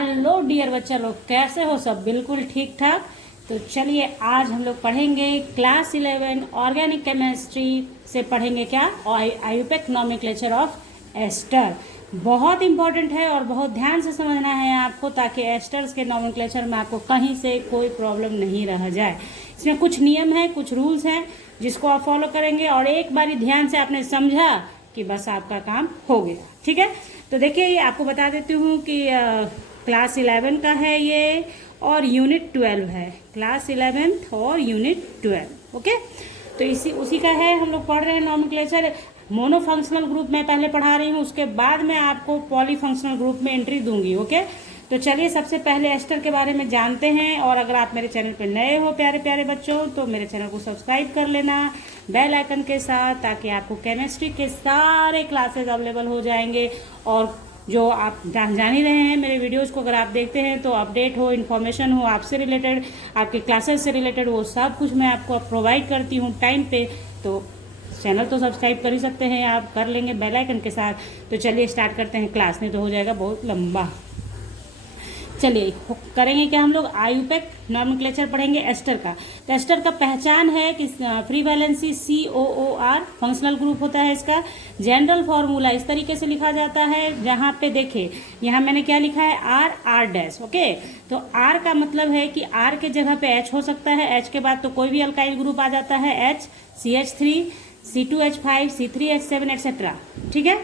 Hello dear बच्चा लोग, कैसे हो सब? बिल्कुल ठीक ठाक। तो चलिए आज हम लोग पढ़ेंगे क्लास 11 ऑर्गेनिक केमिस्ट्री से पढ़ेंगे क्या, आयुपेक नॉमेनक्लेचर ऑफ एस्टर। बहुत इंपॉर्टेंट है और बहुत ध्यान से समझना है आपको, ताकि एस्टर्स के नॉमेनक्लेचर में आपको कहीं से कोई प्रॉब्लम नहीं रह जाए। इसमें कुछ नियम है, कुछ रूल्स हैं जिसको आप फॉलो करेंगे और एक बारी ध्यान से आपने समझा कि बस आपका काम हो गया। ठीक है, तो देखिए आपको बता देती हूँ कि क्लास 11 का है ये और यूनिट 12 है। क्लास 11 और यूनिट 12। ओके, तो उसी का है। हम लोग पढ़ रहे हैं नॉमेनक्लेचर। मोनोफंक्शनल ग्रुप में पहले पढ़ा रही हूँ, उसके बाद मैं आपको पॉलीफंक्शनल ग्रुप में एंट्री दूंगी। ओके, तो चलिए सबसे पहले एस्टर के बारे में जानते हैं। और अगर आप मेरे चैनल पर नए हो प्यारे प्यारे बच्चों, तो मेरे चैनल को सब्सक्राइब कर लेना बेल आइकन के साथ, ताकि आपको केमिस्ट्री के सारे क्लासेस अवेलेबल हो जाएंगे। और जो आप जान ही रहे हैं मेरे वीडियोस को, अगर आप देखते हैं तो अपडेट हो, इन्फॉर्मेशन हो आपसे रिलेटेड, आपके क्लासेस से रिलेटेड, वो सब कुछ मैं आपको प्रोवाइड करती हूँ टाइम पे। तो चैनल तो सब्सक्राइब कर ही सकते हैं, आप कर लेंगे बेल आइकन के साथ। तो चलिए स्टार्ट करते हैं क्लास, नहीं तो हो जाएगा बहुत लंबा। चलिए करेंगे क्या, हम लोग आयुपेक नॉमेनक्लेचर पढ़ेंगे एस्टर का। तो एस्टर का पहचान है कि free valency COOR functional group होता है इसका। जनरल फॉर्मूला इस तरीके से लिखा जाता है, जहां पे देखिए यहाँ मैंने क्या लिखा है, R'। ओके, तो R का मतलब है कि R के जगह पे H हो सकता है, H के बाद तो कोई भी अल्काइल ग्रुप आ जाता है, H CH3 C2H5 C3H7 etcetera. ठीक है,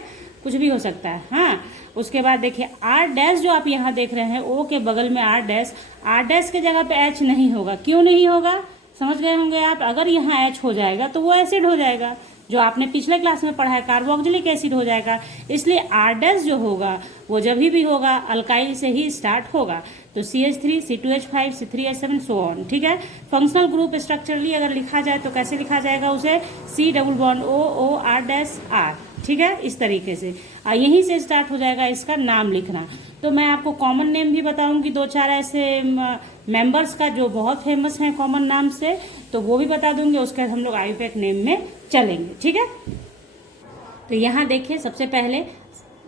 कुछ भी हो सकता है। हाँ, उसके बाद देखिए R' जो आप यहाँ देख रहे हैं, O के बगल में R' के जगह पे H नहीं होगा। क्यों नहीं होगा, समझ गए होंगे आप। अगर यहाँ H हो जाएगा तो वो एसिड हो जाएगा, जो आपने पिछले क्लास में पढ़ा है, कार्बोक्सिलिक एसिड हो जाएगा। इसलिए R' जो होगा वो जब भी होगा अल्काइल से ही स्टार्ट होगा। तो CH3 C2H5 C3H7 so on. ठीक है, फंक्शनल ग्रुप स्ट्रक्चरली अगर लिखा जाए तो कैसे लिखा जाएगा उसे, C डबल बॉन्ड OR'। ठीक है, इस तरीके से यहीं से स्टार्ट हो जाएगा इसका नाम लिखना। तो मैं आपको कॉमन नेम भी बताऊंगी, दो चार ऐसे मेंबर्स का जो बहुत फेमस हैं कॉमन नाम से, तो वो भी बता दूंगी। उसके बाद हम लोग आयुपेक नेम में चलेंगे। ठीक है, तो यहाँ देखिए सबसे पहले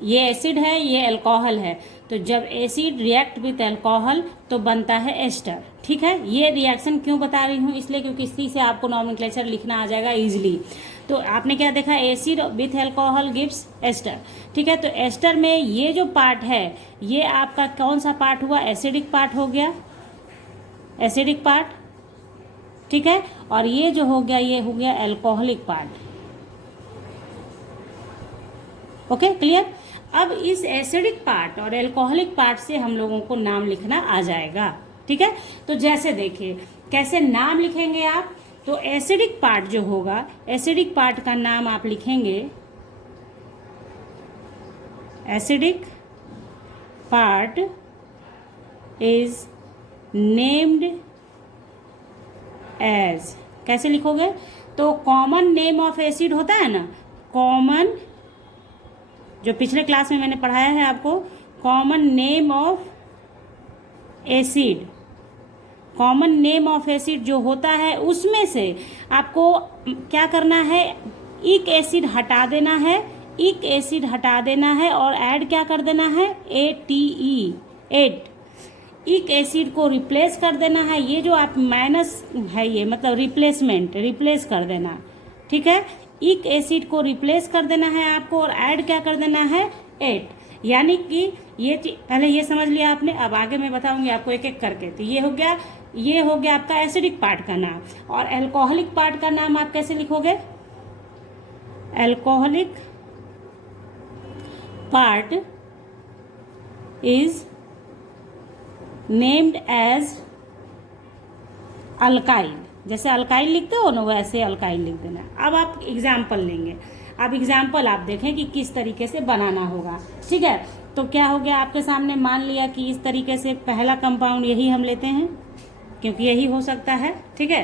ये एसिड है, ये अल्कोहल है। तो जब एसिड रिएक्ट विथ अल्कोहल तो बनता है एस्टर। ठीक है, ये रिएक्शन क्यों बता रही हूँ, इसलिए क्योंकि इसी से आपको नॉमेनक्लेचर लिखना आ जाएगा इजीली। तो आपने क्या देखा, acid with alcohol gives ester. ठीक है, तो एस्टर में ये जो पार्ट है, ये आपका कौन सा पार्ट हुआ, एसिडिक पार्ट हो गया, एसिडिक पार्ट। ठीक है, और ये जो हो गया, ये हो गया अल्कोहलिक पार्ट। Okay, clear. अब इस एसिडिक पार्ट और अल्कोहलिक पार्ट से हम लोगों को नाम लिखना आ जाएगा। ठीक है, तो जैसे देखिए कैसे नाम लिखेंगे आप। तो एसिडिक पार्ट जो होगा, एसिडिक पार्ट का नाम आप लिखेंगे, acidic part is named as. कैसे लिखोगे, तो कॉमन नेम ऑफ एसिड होता है ना, कॉमन, जो पिछले क्लास में मैंने पढ़ाया है आपको, common name of acid. Common name of acid जो होता है उसमें से आपको क्या करना है, इक एसिड हटा देना है, इक एसिड हटा देना है और ऐड क्या कर देना है, ATE 8। इक एसिड को रिप्लेस कर देना है। ये जो आप माइनस है, ये मतलब रिप्लेसमेंट, रिप्लेस कर देना। ठीक है, इक एसिड को रिप्लेस कर देना है आपको और ऐड क्या कर देना है, 8। यानी कि ये पहले ये समझ लिया आपने। अब आगे मैं बताऊंगी आपको एक एक करके। तो ये हो गया आपका एसिडिक पार्ट का नाम। और अल्कोहलिक पार्ट का नाम आप कैसे लिखोगे, alcoholic part is named as alkyl. जैसे अल्काइल लिखते हो ना, वैसे अल्काइल लिख देना। अब आप एग्जाम्पल लेंगे। अब एग्जाम्पल आप देखें कि किस तरीके से बनाना होगा। ठीक है, तो क्या हो गया आपके सामने, मान लिया कि इस तरीके से पहला कंपाउंड यही हम लेते हैं, क्योंकि यही हो सकता है। ठीक है,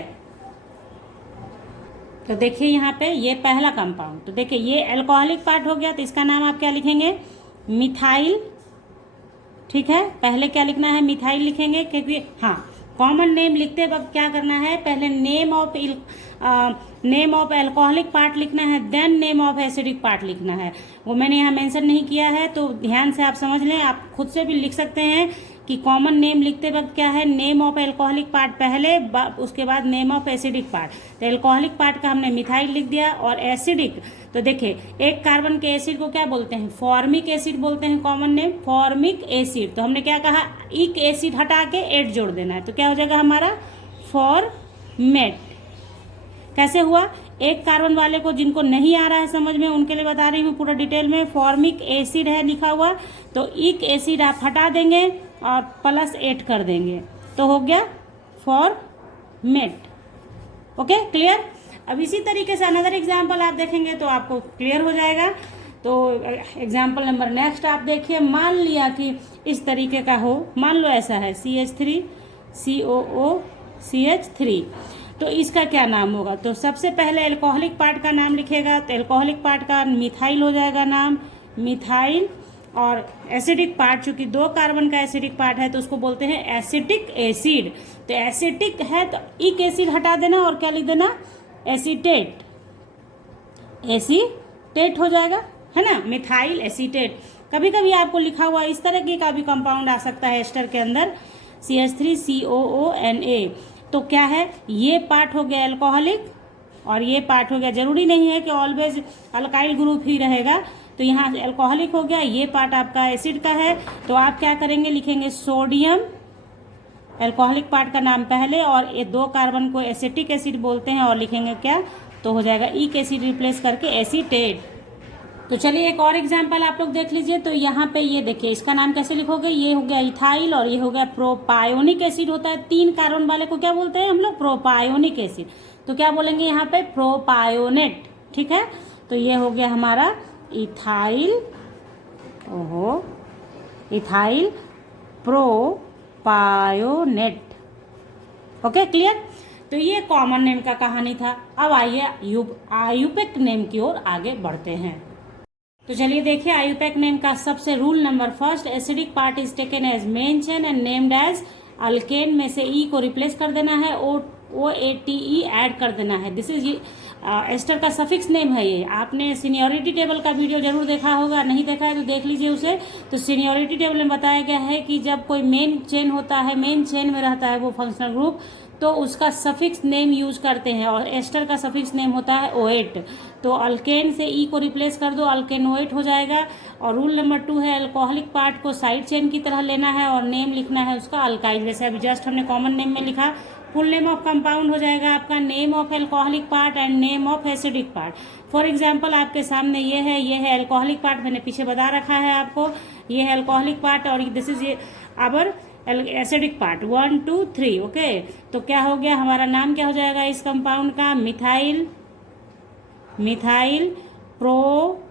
तो देखिए यहाँ पे ये पहला कंपाउंड, तो देखिए ये अल्कोहलिक पार्ट हो गया, तो इसका नाम आप क्या लिखेंगे, मिथाइल। ठीक है, पहले क्या लिखना है, मिथाइल लिखेंगे, क्योंकि हाँ कॉमन नेम लिखते वक्त क्या करना है, पहले नेम ऑफ अल्कोहलिक पार्ट लिखना है, then name of acidic part लिखना है। वो मैंने यहाँ मेंशन नहीं किया है, तो ध्यान से आप समझ लें। आप खुद से भी लिख सकते हैं कि कॉमन नेम लिखते वक्त क्या है, नेम ऑफ एल्कोहलिक पार्ट पहले, उसके बाद नेम ऑफ एसिडिक पार्ट। तो एल्कोहलिक पार्ट का हमने मिथाइल लिख दिया, और एसिडिक, तो देखिए एक कार्बन के एसिड को क्या बोलते हैं, फॉर्मिक एसिड बोलते हैं, कॉमन नेम फॉर्मिक एसिड। तो हमने क्या कहा, इक एसिड हटा के एट जोड़ देना है, तो क्या हो जाएगा हमारा फॉर्मेट। कैसे हुआ, एक कार्बन वाले को जिनको नहीं आ रहा है समझ में उनके लिए बता रही हूँ पूरा डिटेल में। फॉर्मिक एसिड है लिखा हुआ, तो इक एसिड आप हटा देंगे और प्लस 8 कर देंगे, तो हो गया फॉर्मेट। Okay, clear. अब इसी तरीके से अनदर एग्जाम्पल आप देखेंगे तो आपको क्लियर हो जाएगा। तो एग्जाम्पल नंबर नेक्स्ट आप देखिए, मान लिया कि इस तरीके का हो, मान लो ऐसा है CH3 COO CH3, तो इसका क्या नाम होगा। तो सबसे पहले एल्कोहलिक पार्ट का नाम लिखेगा, तो एल्कोहलिक पार्ट का मिथाइल हो जाएगा नाम, मिथाइल। और एसिडिक पार्ट, चूंकि 2 कार्बन का एसिडिक पार्ट है तो उसको बोलते हैं एसिटिक एसिड। तो एसिटिक है तो इक एसिड हटा देना और क्या लिख देना, एसीटेट, एसीटेट हो जाएगा, है ना, मिथाइल एसीटेट। कभी कभी आपको लिखा हुआ इस तरह का भी कंपाउंड आ सकता है एस्टर के अंदर, CH3 COONA। तो क्या है, ये पार्ट हो गया एल्कोहलिक और ये पार्ट हो गया, जरूरी नहीं है कि ऑलवेज अल्काइल ग्रुप ही रहेगा। तो यहाँ एल्कोहलिक हो गया, ये पार्ट आपका एसिड का है, तो आप क्या करेंगे, लिखेंगे सोडियम, एल्कोहलिक पार्ट का नाम पहले, और ये 2 कार्बन को एसिटिक एसिड बोलते हैं, और लिखेंगे क्या, तो हो जाएगा इक एसिड रिप्लेस करके एसीटेट। तो चलिए एक और एग्जाम्पल आप लोग देख लीजिए। तो यहाँ पे ये देखिए, इसका नाम कैसे लिखोगे, ये हो गया इथाइल और ये हो गया प्रोपायोनिक एसिड होता है। 3 कार्बन वाले को क्या बोलते हैं हम लोग, प्रोपायोनिक एसिड। तो क्या बोलेंगे यहाँ पे, प्रोपायोनेट, ठीक है। तो ये हो गया हमारा इथाइल, ओहो, इथाइल प्रोपायोनेट। Okay, clear. तो ये कॉमन नेम का कहानी था। अब आइए आयुपेक नेम की ओर आगे बढ़ते हैं। तो चलिए देखिए, आयुपेक नेम का सबसे rule number first, acidic part is taken as main chain and named as alkane, में से ई को रिप्लेस कर देना है, OATE ऐड कर देना है। दिस इज एस्टर का सफिक्स नेम है ये। आपने सीनियोरिटी टेबल का वीडियो जरूर देखा होगा, नहीं देखा है तो देख लीजिए उसे। तो सीनियोरिटी टेबल में बताया गया है कि जब कोई मेन चेन होता है, मेन चेन में रहता है वो फंक्शनल ग्रुप, तो उसका सफिक्स नेम यूज करते हैं, और एस्टर का सफिक्स नेम होता है OAT। तो अल्केन से ई को रिप्लेस कर दो, अल्केनोएट हो जाएगा। और रूल नंबर 2 है, अल्कोहलिक पार्ट को साइड चेन की तरह लेना है और नेम लिखना है उसका अल्काइल, जैसे अभी जस्ट हमने कॉमन नेम में लिखा। फुल नेम ऑफ कंपाउंड हो जाएगा आपका name of alcoholic part and name of acidic part. For example आपके सामने ये है एल्कोहलिक पार्ट, मैंने पीछे बता रखा है आपको, ये है एल्कोहलिक पार्ट और this is our acidic part 1 2 3। Okay, तो क्या हो गया, हमारा नाम क्या हो जाएगा इस कंपाउंड का, मिथाइल, मिथाइल प्रोपेन,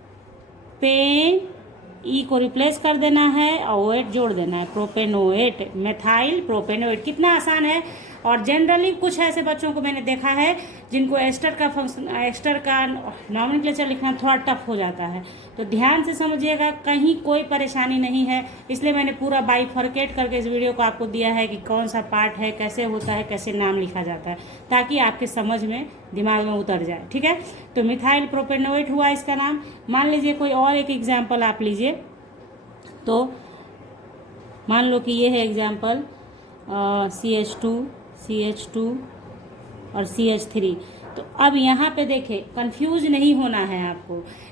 ई को रिप्लेस कर देना है और ओएट जोड़ देना है, प्रोपेनोएट, मेथाइल प्रोपेनोएट। कितना आसान है। और जनरली कुछ ऐसे बच्चों को मैंने देखा है जिनको एस्टर का फंक्शन, एस्टर का नॉमेनक्लेचर लिखना थोड़ा टफ हो जाता है, तो ध्यान से समझिएगा, कहीं कोई परेशानी नहीं है। इसलिए मैंने पूरा बाइफर्केट करके इस वीडियो को आपको दिया है कि कौन सा पार्ट है, कैसे होता है, कैसे नाम लिखा जाता है, ताकि आपके समझ में, दिमाग में उतर जाए, ठीक है। तो मिथाइल प्रोपेनोएट हुआ इसका नाम। मान लीजिए कोई और एक एग्जाम्पल आप लीजिए, तो मान लो कि ये है एग्जाम्पल CH2 और CH3। तो अब यहाँ पे देखें, कंफ्यूज नहीं होना है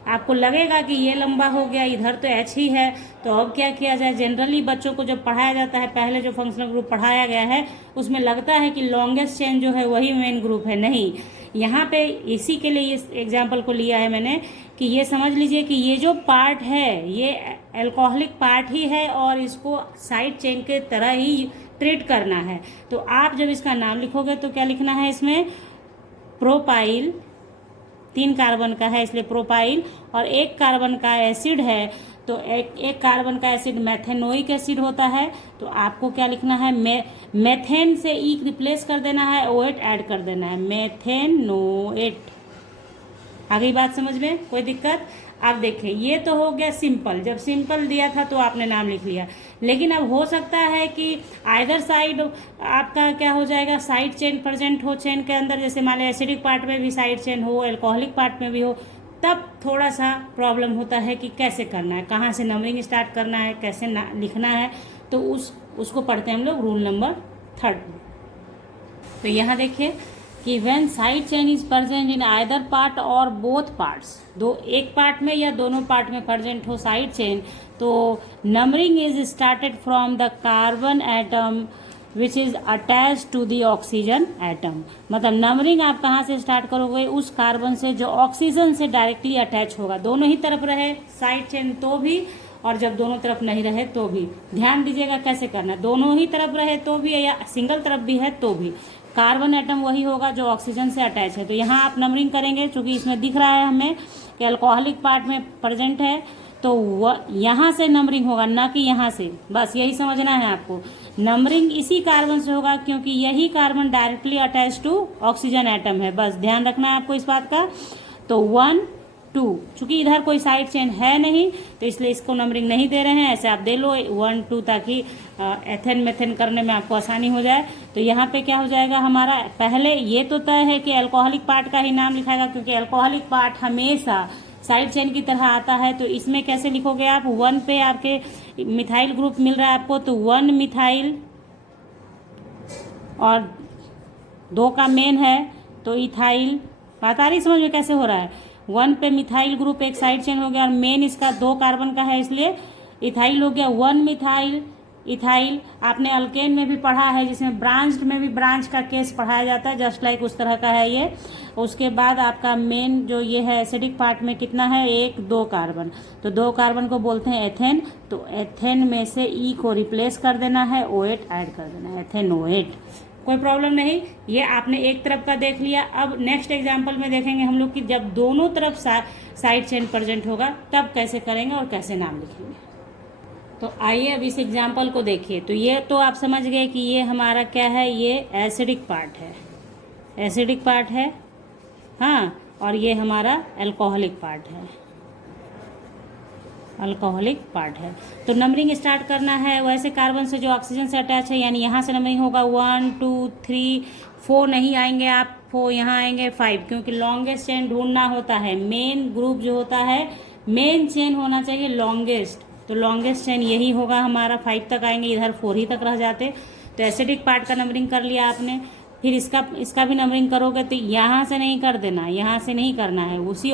आपको लगेगा कि ये लंबा हो गया, इधर तो H ही है, तो अब क्या किया जाए। जनरली बच्चों को जब पढ़ाया जाता है, पहले जो फंक्शनल ग्रुप पढ़ाया गया है उसमें लगता है कि लॉन्गेस्ट चेन जो है वही मेन ग्रुप है। नहीं, यहाँ पे इसी के लिए इस एग्जाम्पल को लिया है मैंने कि ये समझ लीजिए कि ये जो पार्ट है ये एल्कोहलिक पार्ट ही है और इसको साइड चेन के तरह ही ट्रीट करना है। तो आप जब इसका नाम लिखोगे तो क्या लिखना है इसमें, प्रोपाइल, 3 कार्बन का है इसलिए प्रोपाइल, और 1 कार्बन का एसिड है तो एक कार्बन का एसिड मैथेनोइक एसिड होता है। तो आपको क्या लिखना है, मेथेन से ई रिप्लेस कर देना है, ओएट ऐड कर देना है, मेथेनोएट। आ गई बात समझ में, कोई दिक्कत। अब देखिए, ये तो हो गया सिंपल, जब सिंपल दिया था तो आपने नाम लिख लिया। लेकिन अब हो सकता है कि आइदर साइड आपका क्या हो जाएगा, साइड चेन प्रेजेंट हो चेन के अंदर, जैसे मान लो एसिडिक पार्ट में भी साइड चेन हो, एल्कोहलिक पार्ट में भी हो, तब थोड़ा सा प्रॉब्लम होता है कि कैसे करना है, कहाँ से नंबरिंग स्टार्ट करना है, कैसे लिखना है। तो उसको पढ़ते हैं हम लोग रूल नंबर 3। तो यहाँ देखिए कि when side chain is present in either part और बोथ पार्ट्स, एक पार्ट में या दोनों पार्ट में प्रेजेंट हो साइड चेन, तो numbering is started from the carbon atom which is attach to the oxygen atom. मतलब नंबरिंग आप कहाँ से स्टार्ट करोगे, उस कार्बन से जो ऑक्सीजन से डायरेक्टली अटैच होगा, दोनों ही तरफ रहे साइड चेन तो भी, और जब दोनों तरफ नहीं रहे तो भी। ध्यान दीजिएगा कैसे करना है, दोनों ही तरफ रहे तो भी या सिंगल तरफ भी है तो भी कार्बन एटम वही होगा जो ऑक्सीजन से अटैच है। तो यहाँ आप नंबरिंग करेंगे, क्योंकि इसमें दिख रहा है हमें कि अल्कोहलिक पार्ट में प्रेजेंट है, तो यहाँ से नंबरिंग होगा, ना कि यहाँ से। बस यही समझना है आपको, नंबरिंग इसी कार्बन से होगा क्योंकि यही carbon directly attach to oxygen atom है। बस ध्यान रखना है आपको इस बात का। तो 1 2, चूंकि इधर कोई साइड चेन है नहीं तो इसलिए इसको नंबरिंग नहीं दे रहे हैं, ऐसे आप दे लो 1 2 ताकि एथेन मेथेन करने में आपको आसानी हो जाए। तो यहाँ पे क्या हो जाएगा हमारा, पहले ये तो तय है कि अल्कोहलिक पार्ट का ही नाम लिखाएगा, क्योंकि अल्कोहलिक पार्ट हमेशा साइड चेन की तरह आता है। तो इसमें कैसे लिखोगे आप, 1 पे आपके मिथाइल ग्रुप मिल रहा है आपको, तो 1 मिथाइल, और 2 का मेन है तो इथाइल। बात आ रही समझ में कैसे हो रहा है, 1 पे मिथाइल ग्रुप एक साइड चेन हो गया, और मेन इसका 2 कार्बन का है इसलिए इथाइल हो गया। 1 मिथाइल इथाइल। आपने अल्केन में भी पढ़ा है, जिसमें ब्रांच्ड में भी ब्रांच का केस पढ़ाया जाता है, जस्ट लाइक उस तरह का है ये। उसके बाद आपका मेन जो ये है एसिडिक पार्ट में कितना है, 1 2 कार्बन, तो 2 कार्बन को बोलते हैं एथेन। तो एथेन में से ई को रिप्लेस कर देना है, OH ऐड कर देना है, एथेन OH। कोई प्रॉब्लम नहीं, ये आपने एक तरफ का देख लिया। अब नेक्स्ट एग्जाम्पल में देखेंगे हम लोग कि जब दोनों तरफ साइड चेन प्रेजेंट होगा तब कैसे करेंगे और कैसे नाम लिखेंगे। तो आइए अब इस एग्जाम्पल को देखिए। तो ये तो आप समझ गए कि ये हमारा क्या है, ये एसिडिक पार्ट है, एसिडिक पार्ट है, हाँ, और ये हमारा अल्कोहलिक पार्ट है, अल्कोहलिक पार्ट है। तो नंबरिंग स्टार्ट करना है वैसे कार्बन से जो ऑक्सीजन से अटैच है, यानी यहाँ से नंबरिंग होगा 1 2 3 4 नहीं आएंगे आप, 4 यहाँ आएंगे 5, क्योंकि लॉन्गेस्ट चेन ढूंढना होता है। मेन ग्रुप जो होता है, मेन चेन होना चाहिए लॉन्गेस्ट, तो लॉन्गेस्ट चेन यही होगा हमारा, 5 तक आएंगे, इधर 4 ही तक रह जाते। तो एसिडिक पार्ट का नंबरिंग कर लिया आपने, फिर इसका भी नंबरिंग करोगे तो यहाँ से नहीं कर देना, यहाँ से नहीं करना है, उसी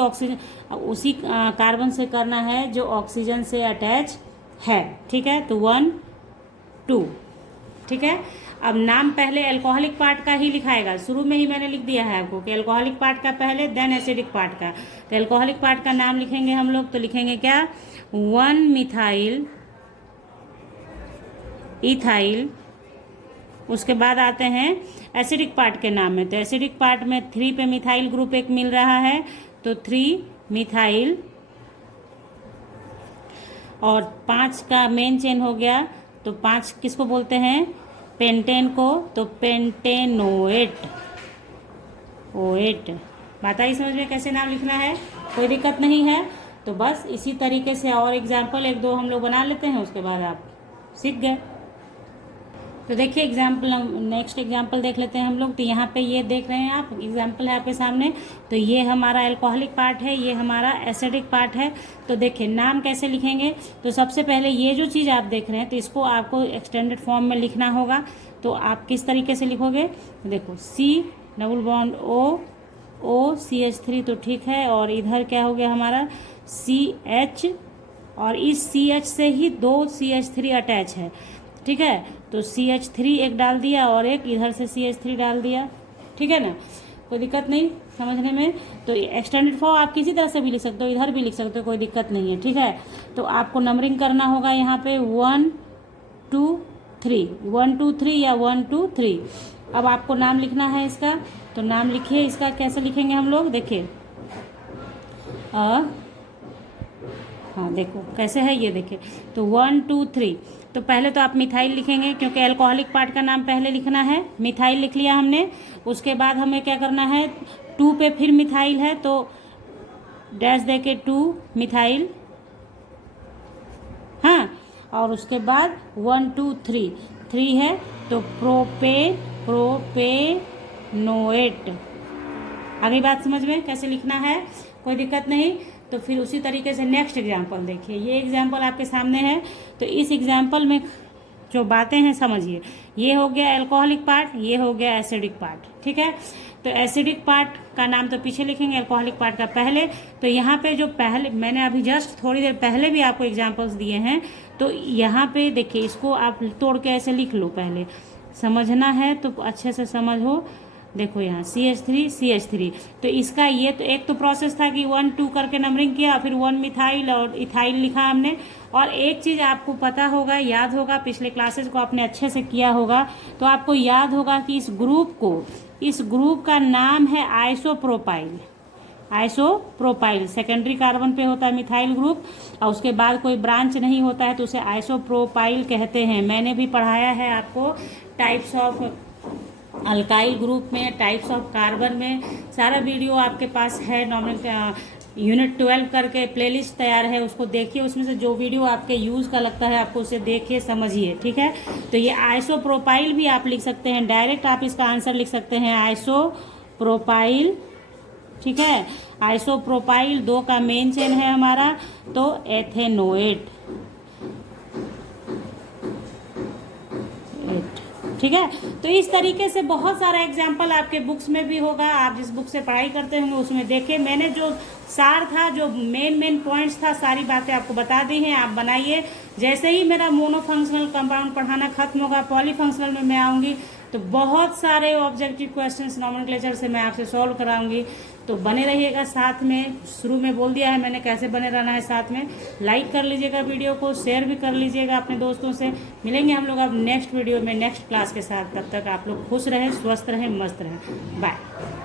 कार्बन से करना है जो ऑक्सीजन से अटैच है, ठीक है। तो 1 2, ठीक है। अब नाम पहले अल्कोहलिक पार्ट का ही लिखाएगा, शुरू में ही मैंने लिख दिया है आपको कि अल्कोहलिक पार्ट का पहले, देन एसिडिक पार्ट का। तो अल्कोहलिक पार्ट का नाम लिखेंगे हम लोग, तो लिखेंगे क्या, 1 मिथाइल इथाइल। उसके बाद आते हैं एसिडिक पार्ट के नाम में, तो एसिडिक पार्ट में 3 पे मिथाइल ग्रुप एक मिल रहा है, तो 3 मिथाइल, और 5 का मेन चेन हो गया, तो 5 किसको बोलते हैं, पेंटेन को, तो पेंटेनोएट, OH। बात आई समझ में कैसे नाम लिखना है, कोई दिक्कत नहीं है। तो बस इसी तरीके से और एग्जाम्पल 1 2 हम लोग बना लेते हैं, उसके बाद आप सीख गए। तो देखिए एग्जाम्पल, नेक्स्ट एग्जाम्पल देख लेते हैं हम लोग। तो यहाँ पे ये देख रहे हैं आप, एग्जाम्पल है आपके सामने। तो ये हमारा अल्कोहलिक पार्ट है, ये हमारा एसिडिक पार्ट है। तो देखिए नाम कैसे लिखेंगे, तो सबसे पहले ये जो चीज़ आप देख रहे हैं, तो इसको आपको एक्सटेंडेड फॉर्म में लिखना होगा। तो आप किस तरीके से लिखोगे, देखो C double bond O CH3, तो ठीक है। और इधर क्या हो गया हमारा CH, और इस CH से ही 2 CH3 अटैच है, ठीक है। तो CH3 एक डाल दिया और एक इधर से CH3 डाल दिया, ठीक है ना, कोई दिक्कत नहीं समझने में। तो एक्सटेंडेड फॉर्म आप किसी तरह से भी लिख सकते हो, इधर भी लिख सकते हो, कोई दिक्कत नहीं है, ठीक है। तो आपको नंबरिंग करना होगा यहाँ पे 1 2 3, 1 2 3 या 1 2 3। अब आपको नाम लिखना है इसका, तो नाम लिखिए इसका, कैसे लिखेंगे हम लोग, देखिए हाँ देखो कैसे है ये, देखिए। तो 1 2 3, तो पहले तो आप मिथाइल लिखेंगे, क्योंकि अल्कोहलिक पार्ट का नाम पहले लिखना है। मिथाइल लिख लिया हमने। उसके बाद हमें क्या करना है, 2 पे फिर मिथाइल है, तो डैश दे के 2 मिथाइल, हाँ। और उसके बाद 1 2 3, 3 है, तो प्रोपेनोएट। आगे बात समझ में कैसे लिखना है, कोई दिक्कत नहीं। तो फिर उसी तरीके से नेक्स्ट एग्जाम्पल देखिए, ये एग्जाम्पल आपके सामने है। तो इस एग्जाम्पल में जो बातें हैं समझिए। ये हो गया एल्कोहलिक पार्ट, ये हो गया एसिडिक पार्ट, ठीक है। तो एसिडिक पार्ट का नाम तो पीछे लिखेंगे, एल्कोहलिक पार्ट का पहले। तो यहाँ पे जो पहले मैंने अभी जस्ट थोड़ी देर पहले भी आपको एग्जांपल्स दिए हैं, तो यहाँ पे देखिए इसको आप तोड़ के ऐसे लिख लो, पहले समझना है तो अच्छे से समझो। देखो यहाँ CH3 तो इसका ये तो एक तो प्रोसेस था कि 1 2 करके नंबरिंग किया, फिर 1 मिथाइल और इथाइल लिखा हमने। और एक चीज़ आपको पता होगा, याद होगा, पिछले क्लासेस को आपने अच्छे से किया होगा, तो आपको याद होगा कि इस ग्रुप का नाम है आइसोप्रोपाइल। सेकेंडरी कार्बन पे होता है मिथाइल ग्रुप और उसके बाद कोई ब्रांच नहीं होता है, तो उसे आइसोप्रोपाइल कहते हैं। मैंने भी पढ़ाया है आपको टाइप्स ऑफ अल्काइल ग्रुप में, टाइप्स ऑफ कार्बन में, सारा वीडियो आपके पास है। नॉर्मल यूनिट 12 करके प्लेलिस्ट तैयार है, उसको देखिए, उसमें से जो वीडियो आपके यूज़ का लगता है आपको उसे देखिए, समझिए, ठीक है। तो ये आइसोप्रोपाइल भी आप लिख सकते हैं, डायरेक्ट आप इसका आंसर लिख सकते हैं आइसोप्रोपाइल, ठीक है। आइसोप्रोपाइल 2 का मेन चेन है हमारा, तो एथेनोएट, ठीक है। तो इस तरीके से बहुत सारा एग्जाम्पल आपके बुक्स में भी होगा, आप जिस बुक से पढ़ाई करते होंगे उसमें देखें। मैंने जो सार था, जो मेन पॉइंट्स था, सारी बातें आपको बता दी हैं, आप बनाइए। जैसे ही मेरा मोनोफंक्शनल कंपाउंड पढ़ाना खत्म होगा, पॉलीफंक्शनल में मैं आऊँगी, तो बहुत सारे ऑब्जेक्टिव क्वेश्चंस नॉमेनक्लेचर से मैं आपसे सॉल्व कराऊंगी। तो बने रहिएगा साथ में। शुरू में बोल दिया है मैंने कैसे बने रहना है साथ में। लाइक कर लीजिएगा वीडियो को, शेयर भी कर लीजिएगा अपने दोस्तों से। मिलेंगे हम लोग अब नेक्स्ट वीडियो में नेक्स्ट क्लास के साथ। तब तक आप लोग खुश रहें, स्वस्थ रहें, मस्त रहें। बाय।